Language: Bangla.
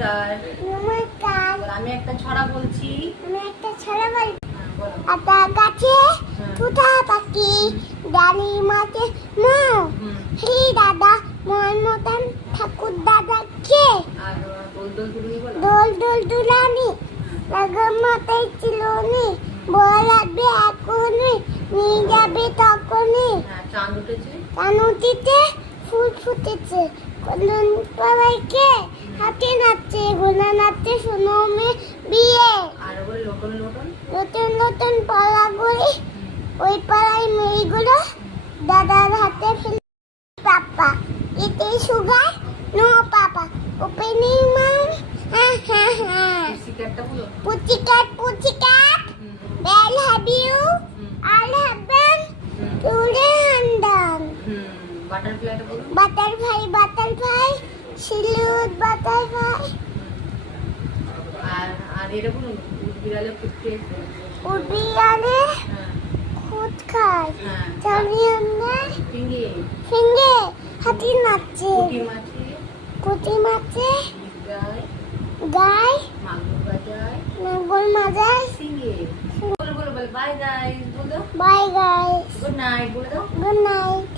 নমস্কার। নমস্কার। আমি একটা ছড়া বলছি। আতা গাছে তুতা পাখি ডালি মাঝে মৌ শ্রী দাদা মনমতন ঠাকুর দাদা কে আর দোল দোল তুলুনি বলো। দোল দোল দুলানি লাগর মাথায় চিলনি বড় লাগবে এখনই নিয়ে যাবে তখনই হ্যাঁ, চাঁদ উঠেছে। কানুটিতে ফুল ফুটেছে কলন পাড়াইকে হাতে নাচছে গোলা নাচছে সোনমে বিয়ে আর বলে লোটন লোটন। নতুন নতুন পালা করে ওই পাড়ায় মেয়েগুলো দাদার হাতে ফেলে পাপা এতে সুগার নো পাপা ওপেনিং মান পুচিকাটটা বলো। পুচিকাট বেল হ্যাভ ইউ আল হ্যাভেন টুডে হান্ডান বাটারফ্লাইটা বলো। বাটারফ্লাই সিলুট বাটারফ্লাই আর আর এটা বলো, উট বিড়ালে ফুটকে। উড়বিয়ালে হ্যাঁ খুদ খায় হ্যাঁ। চালিয়ে ফিঙ্গে। ফিঙ্গে হাতি নাচছে পুঁটি মাছে পুঁটি মাছে গায় গায় মাগুর বাজায় নাঙ্গল মাজায় সিঙ্গে। বলো বলো বলো, বাই গাইস বলো। বাই গাইস গুড নাইট বলে দাও। Good night